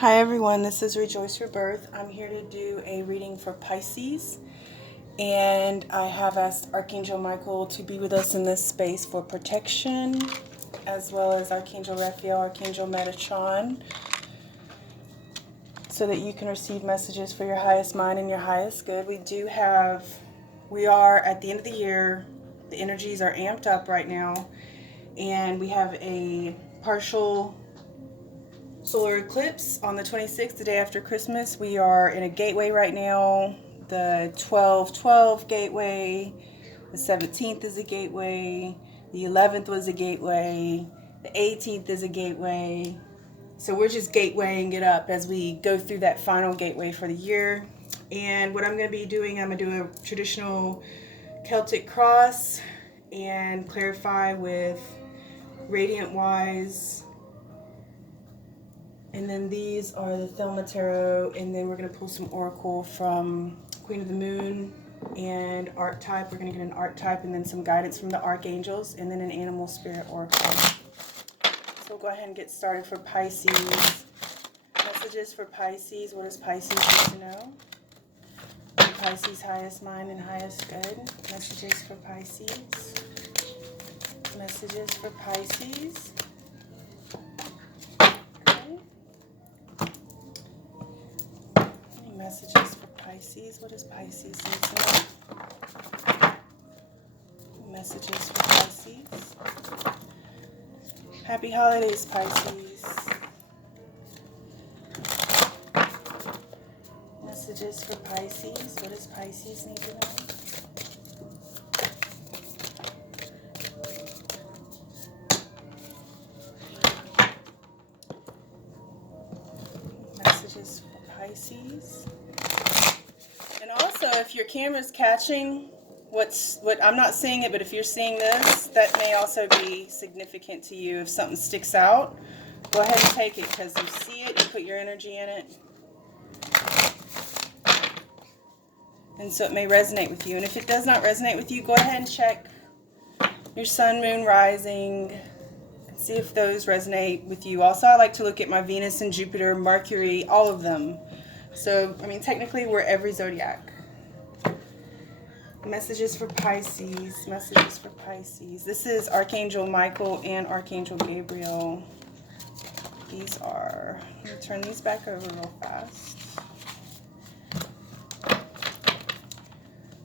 Hi everyone, this is Rejoice Your Birth. I'm here to do a reading for Pisces, and I have asked Archangel Michael to be with us in this space for protection, as well as Archangel Raphael, Archangel Metatron, so that you can receive messages for your highest mind and your highest good. We are at the end of the year. The energies are amped up right now, and we have a partial solar eclipse on the 26th, the day after Christmas. We are in a gateway right now, the 12/12 gateway. The 17th is a gateway. The 11th was a gateway. The 18th is a gateway. So we're just gatewaying it up as we go through that final gateway for the year. And what I'm going to be doing, I'm going to do a traditional Celtic cross and clarify with Radiant Wise. And then these are the Thelma Tarot, and then we're going to pull some Oracle from Queen of the Moon and Archetype. We're going to get an Archetype and then some guidance from the Archangels, and then an Animal Spirit Oracle. So we'll go ahead and get started for Pisces. Messages for Pisces. What does Pisces need to know? Pisces' highest mind and highest good. Messages for Pisces. Messages for Pisces. Messages for Pisces. What does Pisces need to know? Messages for Pisces. Happy holidays, Pisces. Messages for Pisces. What does Pisces need to know? Messages for Pisces. And also, if your camera's catching what I'm not seeing it, but if you're seeing this, that may also be significant to you. If something sticks out, go ahead and take it, because you see it, you put your energy in it, and so it may resonate with you. And if it does not resonate with you, go ahead and check your sun, moon, rising, and see if those resonate with you. Also, I like to look at my Venus and Jupiter, Mercury, all of them. So, I mean, technically we're every zodiac. Messages for Pisces. Messages for Pisces. This is Archangel Michael and Archangel Gabriel. These are, let me turn these back over real fast.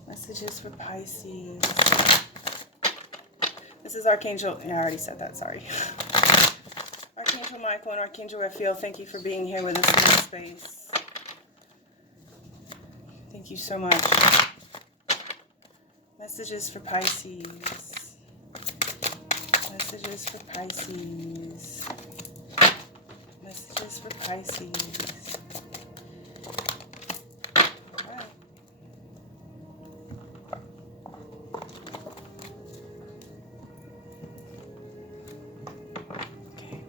Messages for Pisces. This is Archangel, I already said that, sorry. Archangel Michael and Archangel Raphael, thank you for being here with us in this space. Thank you so much. Messages for Pisces. Messages for Pisces. Messages for Pisces. All right. Okay.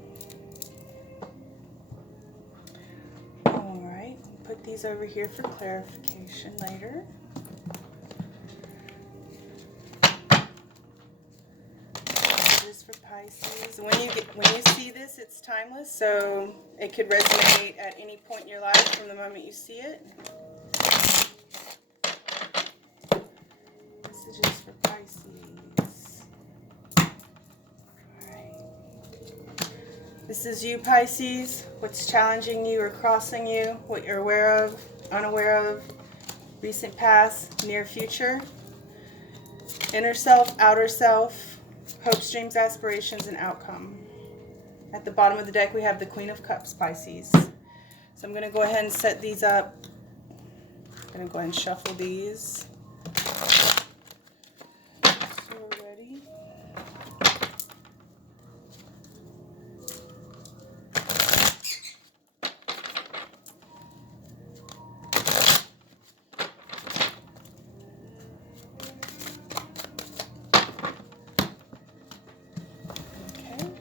All right. Put these over here for clarification later. For Pisces. When you see this, it's timeless, so it could resonate at any point in your life from the moment you see it. Messages for Pisces. Alright. This is you, Pisces. What's challenging you or crossing you, what you're aware of, unaware of, recent past, near future, inner self, outer self, hopes, dreams, aspirations, and outcome. At the bottom of the deck, we have the Queen of Cups, Pisces. So I'm going to go ahead and set these up. I'm going to go ahead and shuffle these. So we're ready.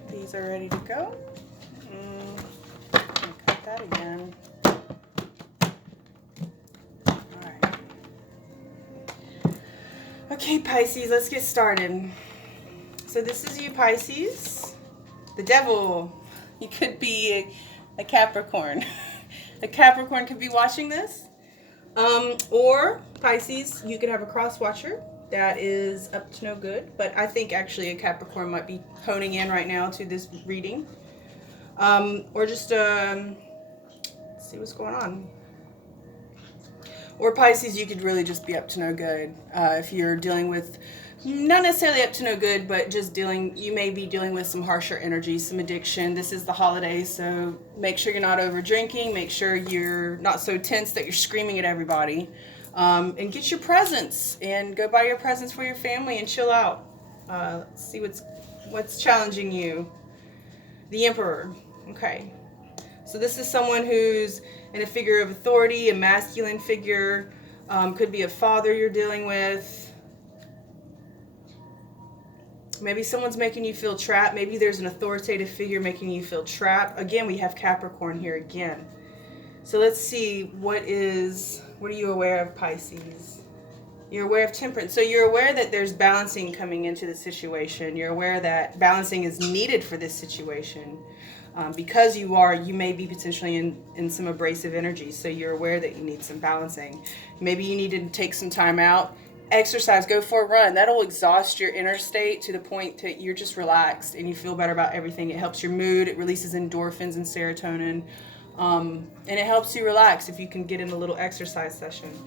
These are ready to go. Cut that again. Alright. Okay, Pisces, let's get started. So this is you, Pisces. The devil. You could be A Capricorn. A Capricorn could be watching this. Or Pisces, you could have a cross watcher that is up to no good. But I think actually a Capricorn might be honing in right now to this reading. Or just see what's going on. Or Pisces, you could really just be up to no good. If you're dealing with, not necessarily up to no good, but just you may be dealing with some harsher energy, some addiction. This is the holiday, so make sure you're not over drinking. Make sure you're not so tense that you're screaming at everybody. And get your presents and go buy your presents for your family and chill out. Let's see what's challenging you. The Emperor. Okay. So this is someone who's in a figure of authority, a masculine figure. Could be a father you're dealing with. Maybe someone's making you feel trapped. Maybe there's an authoritative figure making you feel trapped. Again, we have Capricorn here again. So let's see, what are you aware of, Pisces? You're aware of Temperance. So you're aware that there's balancing coming into the situation. You're aware that balancing is needed for this situation. Because you may be potentially in some abrasive energy. So you're aware that you need some balancing. Maybe you need to take some time out. Exercise, go for a run. That'll exhaust your inner state to the point that you're just relaxed and you feel better about everything. It helps your mood. It releases endorphins and serotonin. And it helps you relax if you can get in a little exercise session.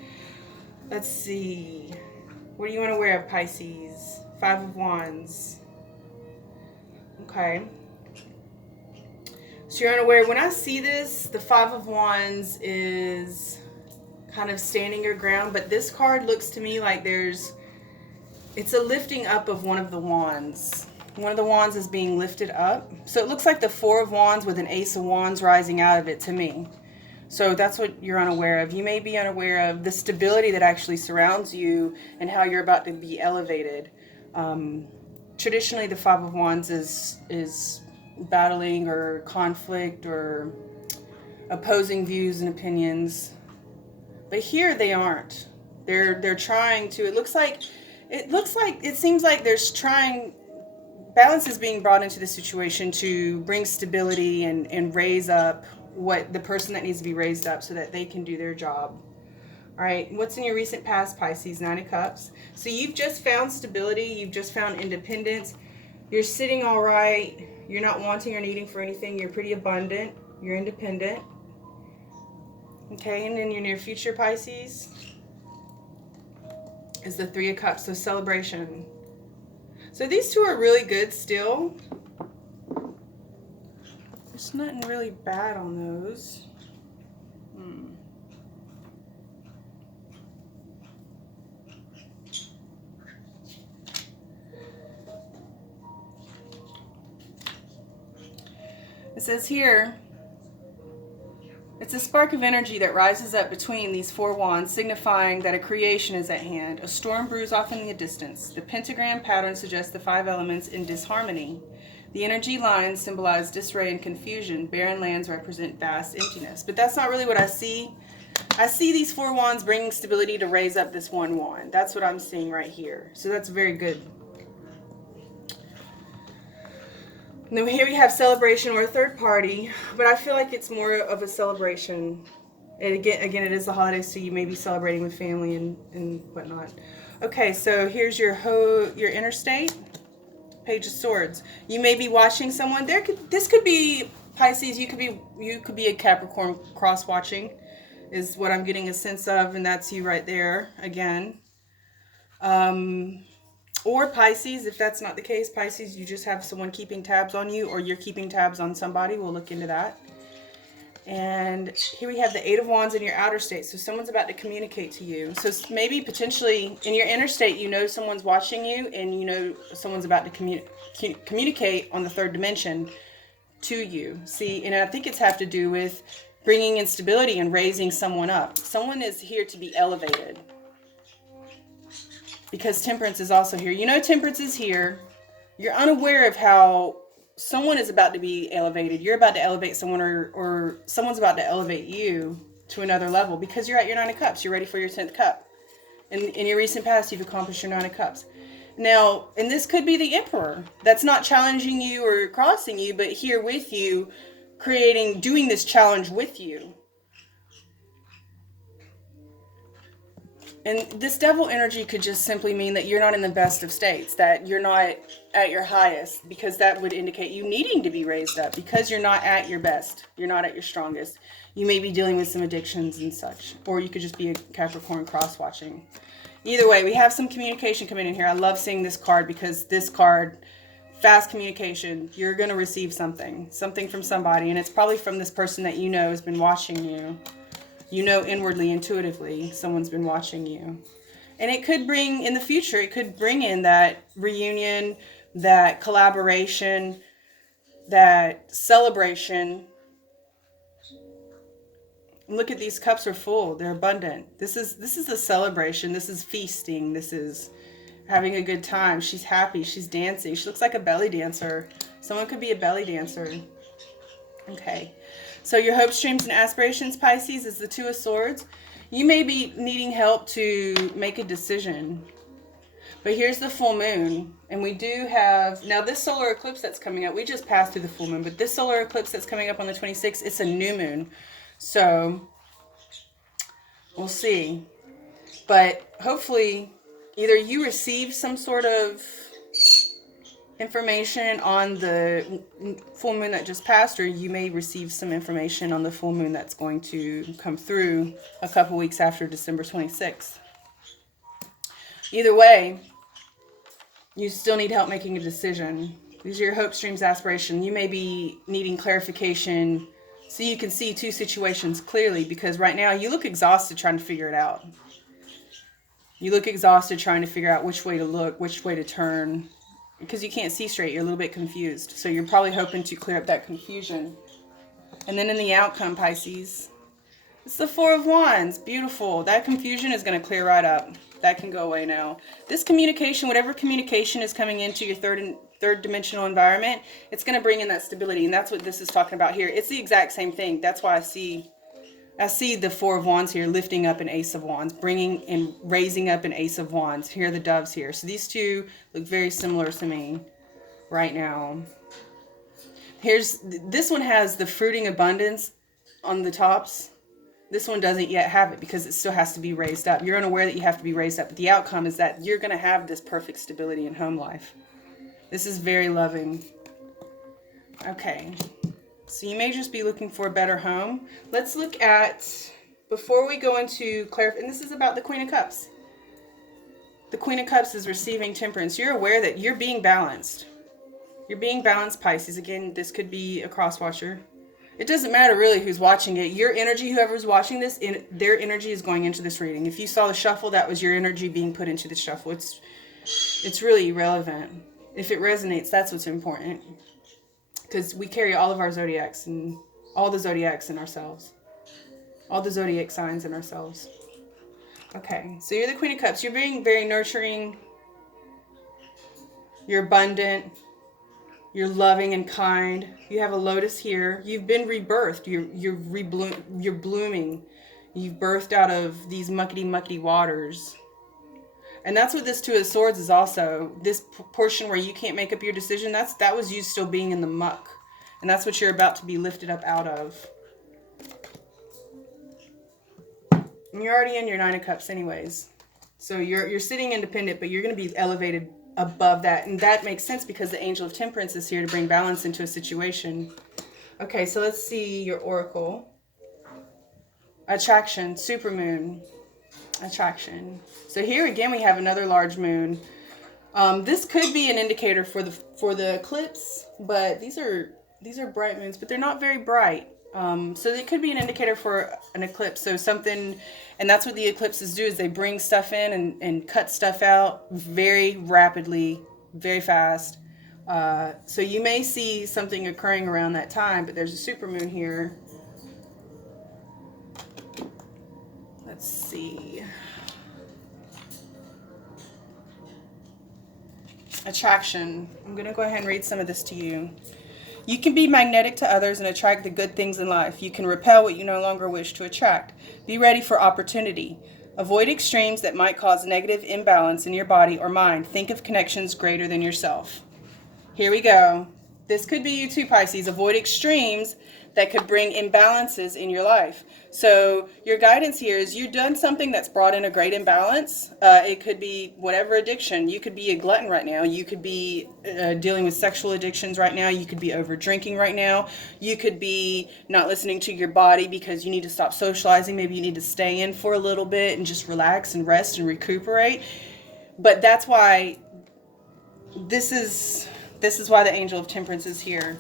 Let's see. What are you unaware of, Pisces? 5 of Wands. Okay. So you're unaware. When I see this, the 5 of Wands is kind of standing your ground, but this card looks to me like it's a lifting up of one of the wands. One of the wands is being lifted up. So it looks like the 4 of Wands with an Ace of Wands rising out of it to me. So that's what you're unaware of. You may be unaware of the stability that actually surrounds you and how you're about to be elevated. Traditionally, the 5 of Wands is battling or conflict or opposing views and opinions. But here they aren't. They're trying to, it seems like there's balance is being brought into the situation to bring stability and raise up the person that needs to be raised up so that they can do their job. All right, what's in your recent past, Pisces? 9 of Cups. So you've just found stability, you've just found independence. You're sitting all right, you're not wanting or needing for anything, you're pretty abundant, you're independent. Okay, and in your near future, Pisces, is the 3 of Cups, so celebration. So these two are really good still. There's nothing really bad on those. It says here, it's a spark of energy that rises up between these 4 wands, signifying that a creation is at hand. A storm brews off in the distance. The pentagram pattern suggests the 5 elements in disharmony. The energy lines symbolize disarray and confusion. Barren lands represent vast emptiness. But that's not really what I see. I see these 4 wands bringing stability to raise up this 1 wand. That's what I'm seeing right here. So that's very good. Now here we have celebration or a third party, but I feel like it's more of a celebration. And again, it is the holidays, so you may be celebrating with family and whatnot. Okay, so here's your interstate. Page of Swords. You may be watching someone. This could be Pisces. You could be a Capricorn cross watching, is what I'm getting a sense of, and that's you right there again. Or Pisces, if that's not the case, Pisces, you just have someone keeping tabs on you, or you're keeping tabs on somebody. We'll look into that. And here we have the 8 of Wands in your outer state. So someone's about to communicate to you. So maybe potentially in your inner state, you know someone's watching you, and you know someone's about to communicate on the 3rd dimension to you. See, and I think it's have to do with bringing instability and raising someone up. Someone is here to be elevated. Because Temperance is also here. You know Temperance is here. You're unaware of how someone is about to be elevated. You're about to elevate someone, or someone's about to elevate you to another level because you're at your 9 of Cups. You're ready for your 10th cup. In your recent past, you've accomplished your 9 of Cups. Now, and this could be the Emperor that's not challenging you or crossing you, but here with you, doing this challenge with you. And this devil energy could just simply mean that you're not in the best of states, that you're not at your highest, because that would indicate you needing to be raised up because you're not at your best. You're not at your strongest. You may be dealing with some addictions and such, or you could just be a Capricorn cross-watching. Either way, we have some communication coming in here. I love seeing this card because this card, fast communication, you're going to receive something from somebody, and it's probably from this person that you know has been watching you. You know inwardly, intuitively, someone's been watching you. And it could bring, in the future, it could bring in that reunion, that collaboration, that celebration. Look at these cups are full. They're abundant. This is a celebration. This is feasting. This is having a good time. She's happy. She's dancing. She looks like a belly dancer. Someone could be a belly dancer. Okay. So your hopes, dreams, and aspirations, Pisces, is the Two of Swords. You may be needing help to make a decision. But here's the full moon. And we do have, now this solar eclipse that's coming up, we just passed through the full moon, but this solar eclipse that's coming up on the 26th, it's a new moon. So we'll see. But hopefully either you receive some sort of information on the full moon that just passed, or you may receive some information on the full moon that's going to come through a couple weeks after December 26th. Either way, you still need help making a decision. These are your hopes, dreams, aspirations. You may be needing clarification so you can see two situations clearly, because right now you look exhausted trying to figure it out. You look exhausted trying to figure out which way to look, which way to turn, because you can't see straight. You're a little bit confused. So you're probably hoping to clear up that confusion. And then in the outcome, Pisces, it's the Four of Wands. Beautiful. That confusion is going to clear right up. That can go away now. This communication, whatever communication is coming into your third dimensional environment, it's going to bring in that stability. And that's what this is talking about here. It's the exact same thing. That's why I see the Four of Wands here, lifting up an Ace of Wands, bringing and raising up an Ace of Wands. Here are the doves here. So these two look very similar to me right now. This one has the fruiting abundance on the tops. This one doesn't yet have it because it still has to be raised up. You're unaware that you have to be raised up, but the outcome is that you're going to have this perfect stability in home life. This is very loving. Okay. So you may just be looking for a better home. Let's look at, before we go into clarify, and this is about the Queen of Cups. The Queen of Cups is receiving temperance. You're aware that you're being balanced. You're being balanced, Pisces. Again, this could be a cross-watcher. It doesn't matter really who's watching it. Your energy, whoever's watching this, their energy is going into this reading. If you saw the shuffle, that was your energy being put into the shuffle. It's really irrelevant. If it resonates, that's what's important. Because we carry all of our zodiacs and all the zodiacs in ourselves. All the zodiac signs in ourselves. Okay, so you're the Queen of Cups. You're being very nurturing. You're abundant. You're loving and kind. You have a lotus here. You've been rebirthed. You're blooming. You've birthed out of these muckety waters. And that's what this Two of Swords is also. This portion where you can't make up your decision, that was you still being in the muck. And that's what you're about to be lifted up out of. And you're already in your Nine of Cups anyways. So you're sitting independent, but you're going to be elevated above that. And that makes sense because the Angel of Temperance is here to bring balance into a situation. Okay, so let's see your oracle. Attraction, supermoon. Attraction. So here again we have another large moon. This could be an indicator for the eclipse, but these are bright moons, but they're not very bright. So it could be an indicator for an eclipse. So something, and that's what the eclipses do, is they bring stuff in and cut stuff out very rapidly, very fast. So you may see something occurring around that time, but there's a supermoon here. Let's see. Attraction. I'm going to go ahead and read some of this to you. You can be magnetic to others and attract the good things in life. You can repel what you no longer wish to attract. Be ready for opportunity. Avoid extremes that might cause negative imbalance in your body or mind. Think of connections greater than yourself. Here we go. This could be you too, Pisces. Avoid extremes that could bring imbalances in your life. So your guidance here is you've done something that's brought in a great imbalance. It could be whatever addiction. You could be a glutton right now. You could be dealing with sexual addictions right now. You could be over drinking right now. You could be not listening to your body because you need to stop socializing. Maybe you need to stay in for a little bit and just relax and rest and recuperate. But that's why this is why the Angel of Temperance is here.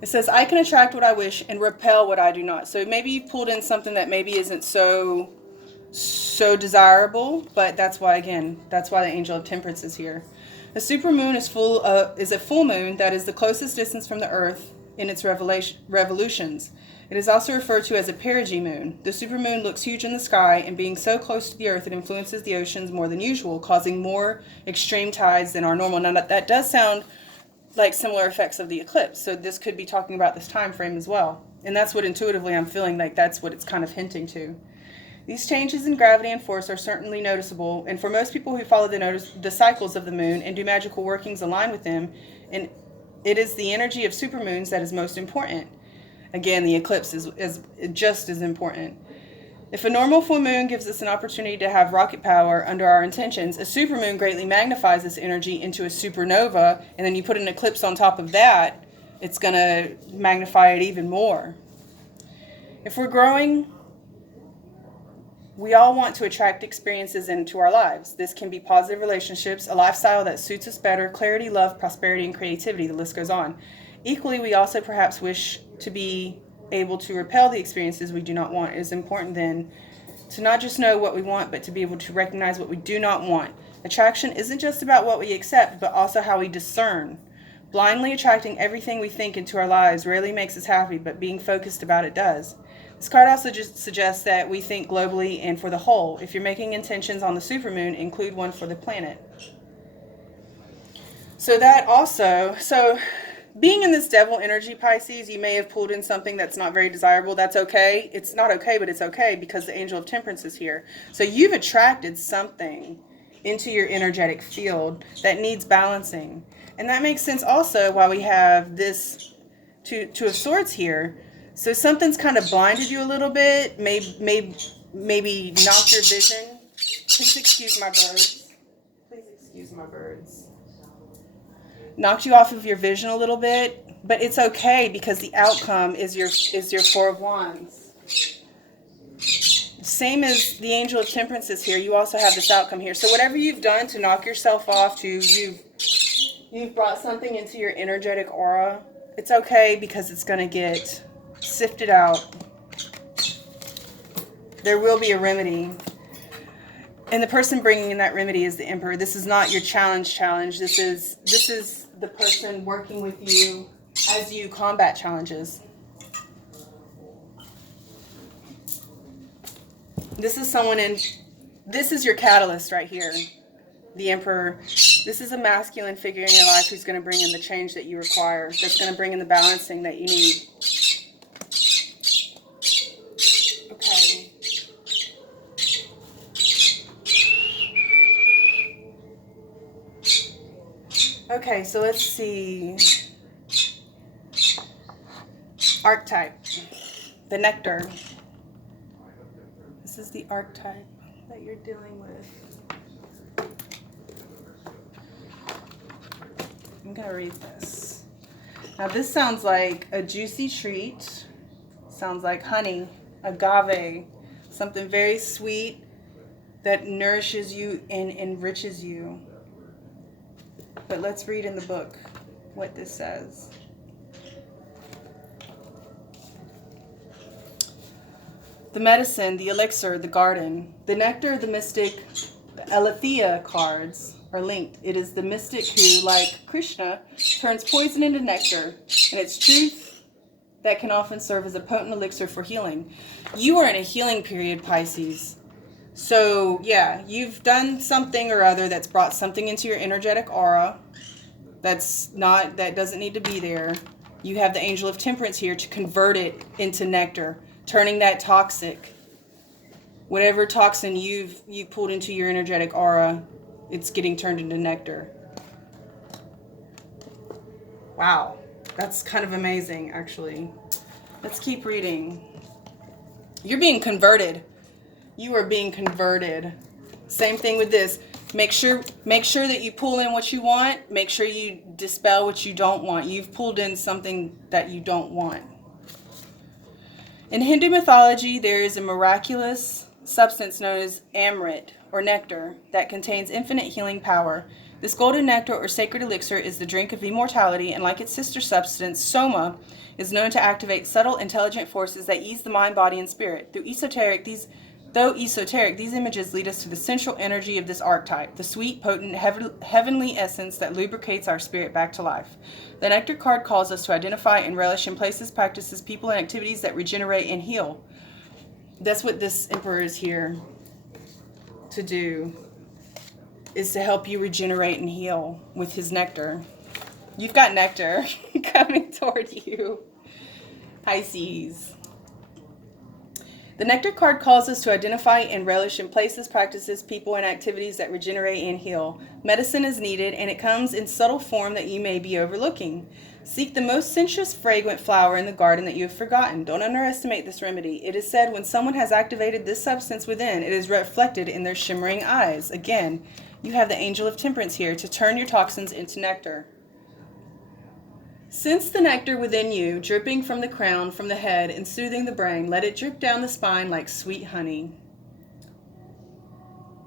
It says, I can attract what I wish and repel what I do not. So maybe you pulled in something that maybe isn't so desirable, but that's why the Angel of Temperance is here. The supermoon is a full moon that is the closest distance from the Earth in its revolutions. It is also referred to as a perigee moon. The supermoon looks huge in the sky, and being so close to the Earth, it influences the oceans more than usual, causing more extreme tides than are normal. Now that does sound like similar effects of the eclipse, so this could be talking about this time frame as well, and that's what intuitively I'm feeling like that's what it's kind of hinting to. These changes in gravity and force are certainly noticeable, and for most people who follow the cycles of the moon and do magical workings aligned with them, and it is the energy of supermoons that is most important. Again, the eclipse is just as important. If a normal full moon gives us an opportunity to have rocket power under our intentions, a supermoon greatly magnifies this energy into a supernova, and then you put an eclipse on top of that, it's going to magnify it even more. If we're growing, we all want to attract experiences into our lives. This can be positive relationships, a lifestyle that suits us better, clarity, love, prosperity, and creativity. The list goes on. Equally, we also perhaps wish to be able to repel the experiences we do not want. It is important then to not just know what we want, but to be able to recognize what we do not want. Attraction isn't just about what we accept, but also how we discern. Blindly attracting everything we think into our lives rarely makes us happy, but being focused about it does. This card also just suggests that we think globally and for the whole. If you're making intentions on the supermoon, include one for the planet. So being in this devil energy, Pisces, you may have pulled in something that's not very desirable. That's okay. It's not okay, but it's okay because the Angel of Temperance is here. So you've attracted something into your energetic field that needs balancing. And that makes sense also why we have this Two of Swords here. So something's kind of blinded you a little bit, maybe knocked your vision. Please excuse my birds. Please excuse my birds. Knocked you off of your vision a little bit, but it's okay because the outcome is your Four of Wands. Same as the Angel of Temperance is here, you also have this outcome here. So whatever you've done to knock yourself off, you've brought something into your energetic aura, it's okay because it's going to get sifted out. There will be a remedy. And the person bringing in that remedy is the Emperor. This is not your challenge. This is the person working with you as you combat challenges. This is your catalyst right here. The Emperor. This is a masculine figure in your life who's going to bring in the change that you require. That's going to bring in the balancing that you need. Okay. Okay, so let's see. Archetype. The nectar. This is the archetype that you're dealing with. I'm going to read this. Now this sounds like a juicy treat. Sounds like honey, agave, something very sweet that nourishes you and enriches you. But let's read in the book what this says. The medicine, the elixir, the garden, the nectar, the mystic, the Aletheia cards are linked. It is the mystic who, like Krishna, turns poison into nectar, and it's truth that can often serve as a potent elixir for healing. You are in a healing period, Pisces. So, yeah, you've done something or other that's brought something into your energetic aura that doesn't need to be there. You have the Angel of Temperance here to convert it into nectar, turning that toxic, whatever toxin you pulled into your energetic aura, it's getting turned into nectar. Wow. That's kind of amazing, actually. Let's keep reading. You're being converted. You are being converted. Same thing with this. Make sure that you pull in what you want. Make sure you dispel what you don't want. You've pulled in something that you don't want. In Hindu mythology, there is a miraculous substance known as amrit, or nectar, that contains infinite healing power. This golden nectar, or sacred elixir, is the drink of immortality, and like its sister substance, soma, is known to activate subtle, intelligent forces that ease the mind, body, and spirit. Though esoteric, these images lead us to the central energy of this archetype, the sweet, potent, heavenly essence that lubricates our spirit back to life. The nectar card calls us to identify and relish in places, practices, people, and activities that regenerate and heal. That's what this emperor is here to do, is to help you regenerate and heal with his nectar. You've got nectar coming toward you, Pisces. The nectar card calls us to identify and relish in places, practices, people, and activities that regenerate and heal. Medicine is needed, and it comes in subtle form that you may be overlooking. Seek the most sensuous, fragrant flower in the garden that you have forgotten. Don't underestimate this remedy. It is said when someone has activated this substance within, it is reflected in their shimmering eyes. Again, you have the angel of temperance here to turn your toxins into nectar. Sense the nectar within you, dripping from the crown, from the head, and soothing the brain. Let it drip down the spine like sweet honey.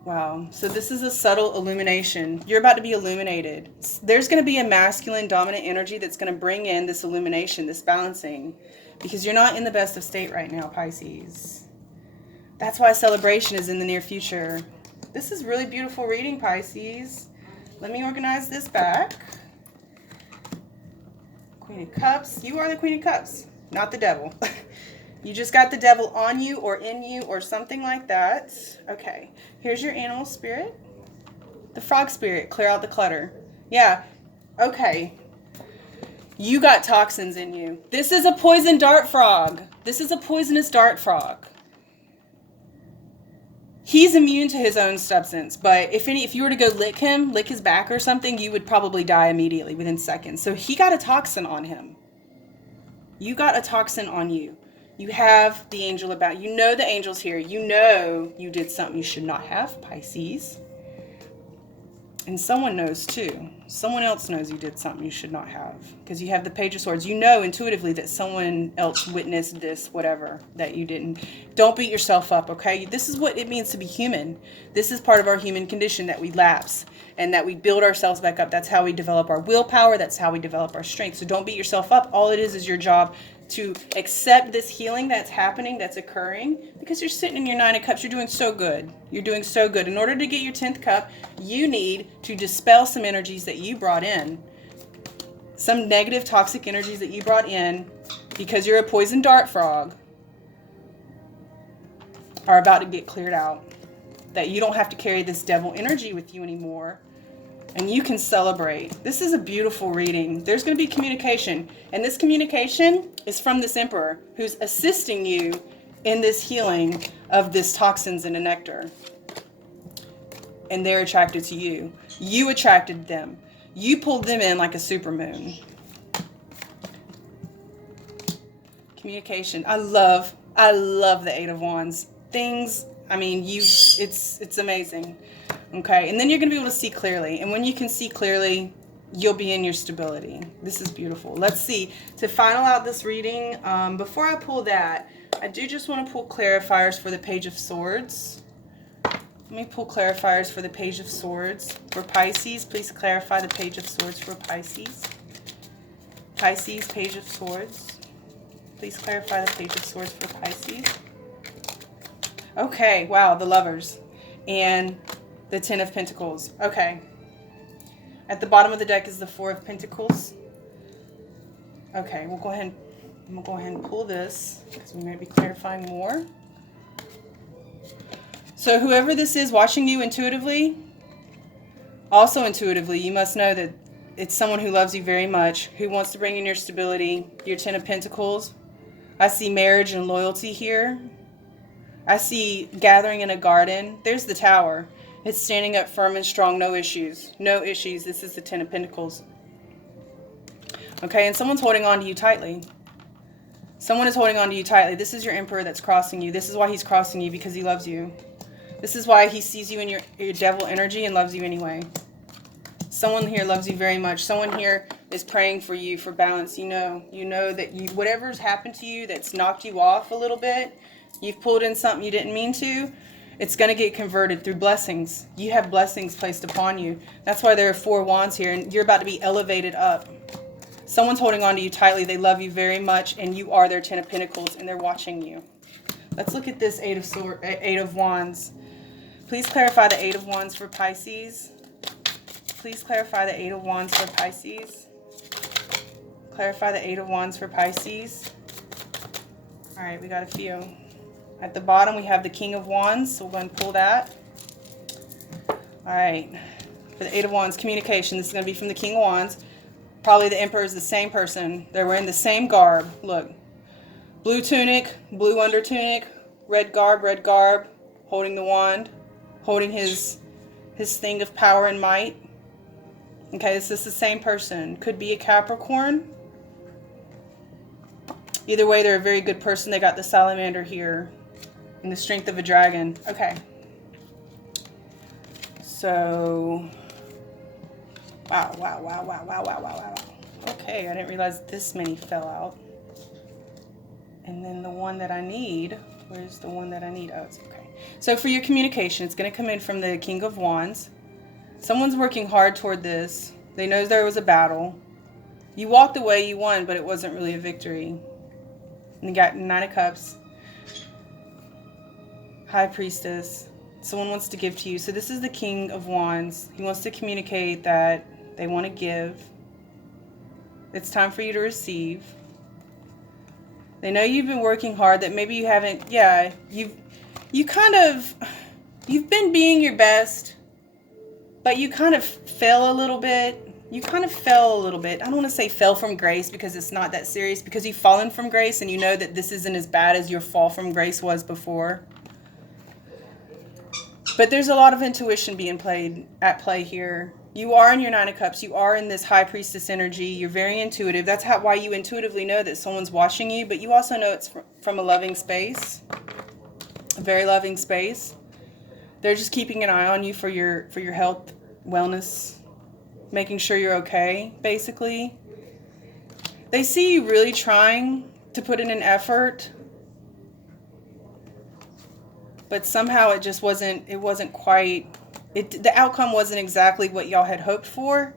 Wow. So this is a subtle illumination. You're about to be illuminated. There's going to be a masculine dominant energy that's going to bring in this illumination, this balancing, because you're not in the best of state right now, Pisces. That's why celebration is in the near future. This is really beautiful reading, Pisces. Let me organize this back. Queen of Cups. You are the Queen of Cups, not the devil. You just got the devil on you or in you or something like that. Okay, here's your animal spirit. The frog spirit, clear out the clutter. Yeah, okay. You got toxins in you. This is a poison dart frog. This is a poisonous dart frog. He's immune to his own substance, but if you were to go lick his back or something, you would probably die immediately within seconds. So he got a toxin on him. You got a toxin on you. You have the angel about you. You know the angel's here. You know you did something you should not have, Pisces. And someone knows too. Someone else knows you did something you should not have. Because you have the Page of Swords. You know intuitively that someone else witnessed this, whatever, that you didn't. Don't beat yourself up, okay? This is what it means to be human. This is part of our human condition, that we lapse and that we build ourselves back up. That's how we develop our willpower. That's how we develop our strength. So don't beat yourself up. All it is your job to accept this healing that's happening, that's occurring, because you're sitting in your Nine of Cups. You're doing so good. You're doing so good. In order to get your 10th cup, you need to dispel some energies that you brought in. Some negative, toxic energies that you brought in because you're a poison dart frog are about to get cleared out. That you don't have to carry this devil energy with you anymore. And you can celebrate. This is a beautiful reading. There's going to be communication. And this communication is from this emperor who's assisting you in this healing of this toxins in a nectar. And they're attracted to you. You attracted them. You pulled them in like a supermoon. Communication. I love the Eight of Wands. Things, I mean, it's amazing. Okay, and then you're going to be able to see clearly. And when you can see clearly, you'll be in your stability. This is beautiful. Let's see. To final out this reading, before I pull that, I do just want to pull clarifiers for the Page of Swords. Let me pull clarifiers for the Page of Swords. For Pisces, please clarify the Page of Swords for Pisces. Pisces, Page of Swords. Please clarify the Page of Swords for Pisces. Okay, wow, the Lovers. And the Ten of Pentacles. Okay. At the bottom of the deck is the Four of Pentacles. Okay, I'm gonna go ahead and pull this because we may be clarifying more. So whoever this is watching you intuitively, also intuitively, you must know that it's someone who loves you very much, who wants to bring in your stability, your Ten of Pentacles. I see marriage and loyalty here. I see gathering in a garden. There's the Tower. It's standing up firm and strong, no issues. No issues. This is the Ten of Pentacles. Okay, and someone's holding on to you tightly. Someone is holding on to you tightly. This is your Emperor that's crossing you. This is why he's crossing you, because he loves you. This is why he sees you in your devil energy and loves you anyway. Someone here loves you very much. Someone here is praying for you for balance. You know that whatever's happened to you that's knocked you off a little bit, you've pulled in something you didn't mean to, it's going to get converted through blessings. You have blessings placed upon you. That's why there are 4 wands here, and you're about to be elevated up. Someone's holding on to you tightly. They love you very much, and you are their 10 of Pentacles, and they're watching you. Let's look at this 8 of Wands. Please clarify the 8 of Wands for Pisces. Please clarify the 8 of Wands for Pisces. Clarify the 8 of Wands for Pisces. All right, we got a few. At the bottom, we have the King of Wands, so we'll go and pull that. All right, for the 8 of Wands, communication. This is going to be from the King of Wands. Probably the Emperor is the same person. They're wearing the same garb. Look. Blue tunic, blue under tunic, red garb, holding the wand, holding his thing of power and might. Okay, this is the same person. Could be a Capricorn. Either way, they're a very good person. They got the salamander here and the strength of a dragon. Okay. So... Wow. Okay, I didn't realize this many fell out. And then the one that I need, where's the one that I need? Oh, it's okay. So for your communication, it's going to come in from the King of Wands. Someone's working hard toward this. They know there was a battle. You walked away, you won, but it wasn't really a victory. And you got 9 of Cups. High Priestess. Someone wants to give to you. So this is the King of Wands. He wants to communicate that they want to give. It's time for you to receive. They know you've been working hard, that maybe you haven't, you've been being your best, but you kind of fell a little bit. I don't want to say fell from grace, because it's not that serious, because you've fallen from grace and you know that this isn't as bad as your fall from grace was before. But there's a lot of intuition being at play here. You are in your 9 of Cups. You are in this High Priestess energy. You're very intuitive. That's why you intuitively know that someone's watching you. But you also know it's from a loving space. A very loving space. They're just keeping an eye on you for your health, wellness, making sure you're okay, basically. They see you really trying to put in an effort. But somehow it just wasn't quite... the outcome wasn't exactly what y'all had hoped for.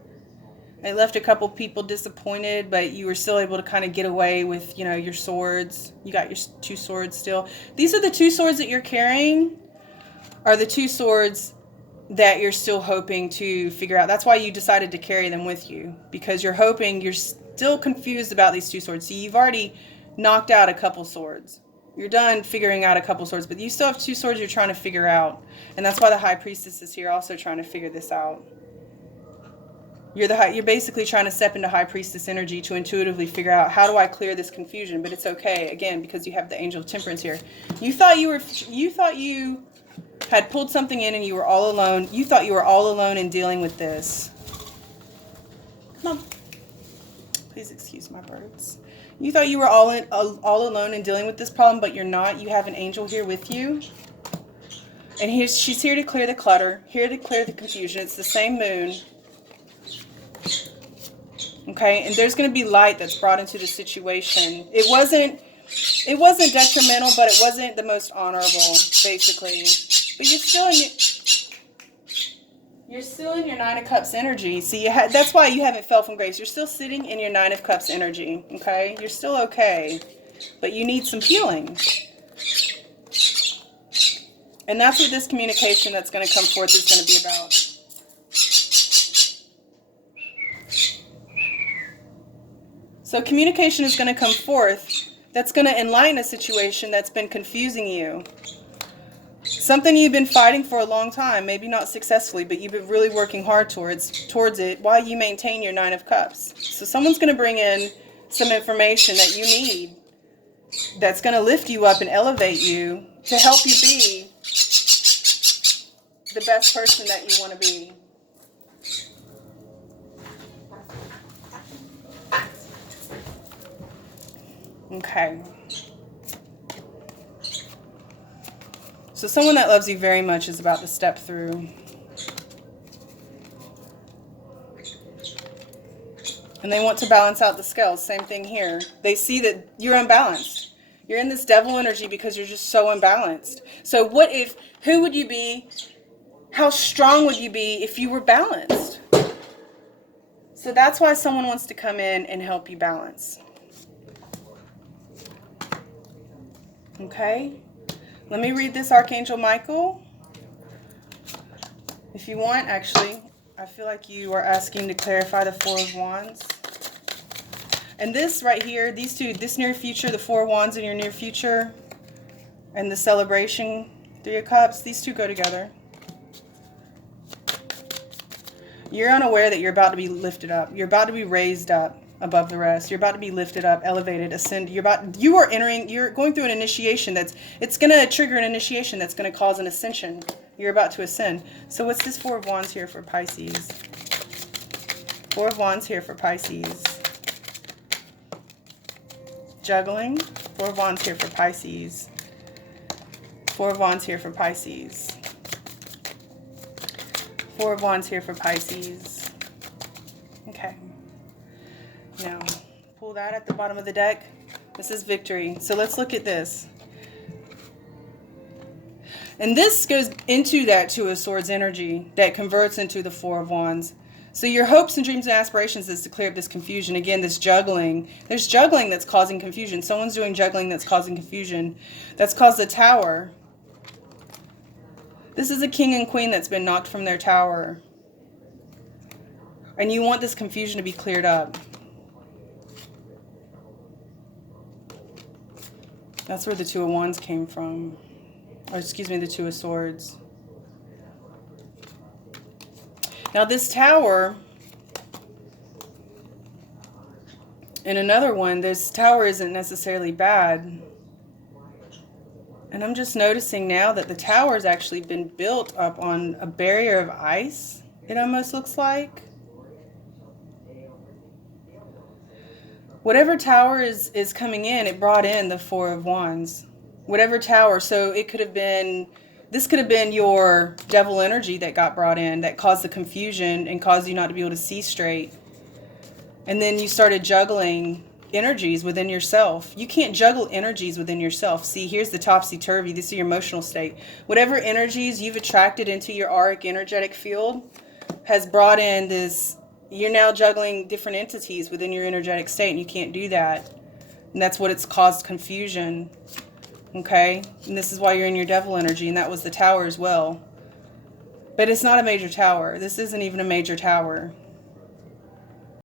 It left a couple people disappointed, but you were still able to kind of get away with, your swords. You got your 2 swords still. These are the 2 swords that you're carrying, are the 2 swords that you're still hoping to figure out. That's why you decided to carry them with you, because you're still confused about these 2 swords. So you've already knocked out a couple swords. You're done figuring out a couple swords, but you still have 2 swords you're trying to figure out. And that's why the High Priestess is here, also trying to figure this out. You're basically trying to step into High Priestess energy to intuitively figure out, how do I clear this confusion? But it's okay, again, because you have the Angel of Temperance here. You thought you had pulled something in and you were all alone. You thought you were all alone in dealing with this. Come on. Please excuse my birds. You thought you were all alone in dealing with this problem, but you're not. You have an angel here with you. And she's here to clear the clutter, here to clear the confusion. It's the same moon. Okay, and there's going to be light that's brought into the situation. It wasn't detrimental, but it wasn't the most honorable, basically. But you're still in your 9 of Cups energy. So that's why you haven't fell from grace. You're still sitting in your 9 of Cups energy. Okay? You're still okay. But you need some healing. And that's what this communication that's going to come forth is going to be about. So communication is going to come forth that's going to enlighten a situation that's been confusing you. Something you've been fighting for a long time, maybe not successfully, but you've been really working hard towards it while you maintain your 9 of Cups. So someone's going to bring in some information that you need that's going to lift you up and elevate you to help you be the best person that you want to be. Okay. So someone that loves you very much is about to step through. And they want to balance out the scales. Same thing here. They see that you're unbalanced. You're in this devil energy because you're just so unbalanced. So what if, who would you be? How strong would you be if you were balanced? So that's why someone wants to come in and help you balance. Okay? Let me read this Archangel Michael. If you want, actually, I feel like you are asking to clarify the Four of Wands. And this right here, these two, this near future, the Four of Wands in your near future, and the celebration, Three of Cups, these two go together. You're unaware that you're about to be lifted up. You're about to be raised up above the rest. You're about to be lifted up, elevated, ascend. You're going through an initiation it's going to trigger an initiation that's going to cause an ascension. You're about to ascend. So what's this Four of Wands here for Pisces? Four of Wands here for Pisces. Juggling. Four of Wands here for Pisces. Four of Wands here for Pisces. Four of Wands here for Pisces. Okay. Now, pull that at the bottom of the deck. This is victory. So let's look at this. And this goes into that Two of Swords energy that converts into the Four of Wands. So your hopes and dreams and aspirations is to clear up this confusion. Again, this juggling. There's juggling that's causing confusion. Someone's doing juggling that's causing confusion. That's caused the Tower. This is a king and queen that's been knocked from their tower. And you want this confusion to be cleared up. That's where the Two of Wands came from. Or excuse me, the Two of Swords. Now this Tower, and another one, this Tower isn't necessarily bad. And I'm just noticing now that the tower has actually been built up on a barrier of ice, it almost looks like. Whatever tower is coming in, it brought in the Four of Wands. Whatever tower, so it could have been, this could have been your devil energy that got brought in, that caused the confusion and caused you not to be able to see straight. And then you started juggling energies within yourself. You can't juggle energies within yourself. See, here's the topsy-turvy. This is your emotional state. Whatever energies you've attracted into your auric energetic field has brought in this, you're now juggling different entities within your energetic state, and you can't do that. And that's what it's caused confusion. Okay? And this is why you're in your devil energy, and that was the Tower as well. But it's not a major tower. This isn't even a major tower.